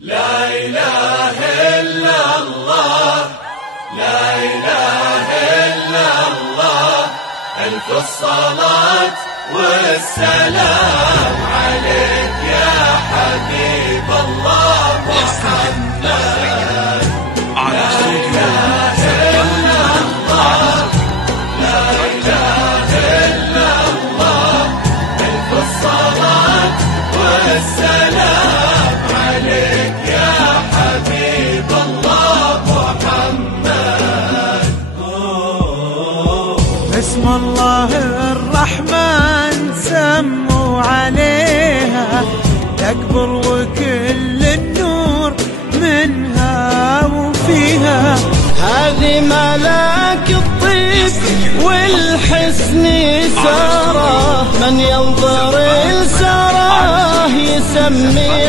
لا إله إلا الله، لا إله إلا الله، ألف الصلاة والسلام عليك يا حبيب الله محمد. لا إله إلا الله، لا إله إلا الله، ألف الصلاة والسلام عليك يا حبيب الله محمد. اسم الله الرحمن سموا عليها تكبر وكل النور منها وفيها. هذه ملاك الطيب والحسن ساره، من ينظر لساره يسمي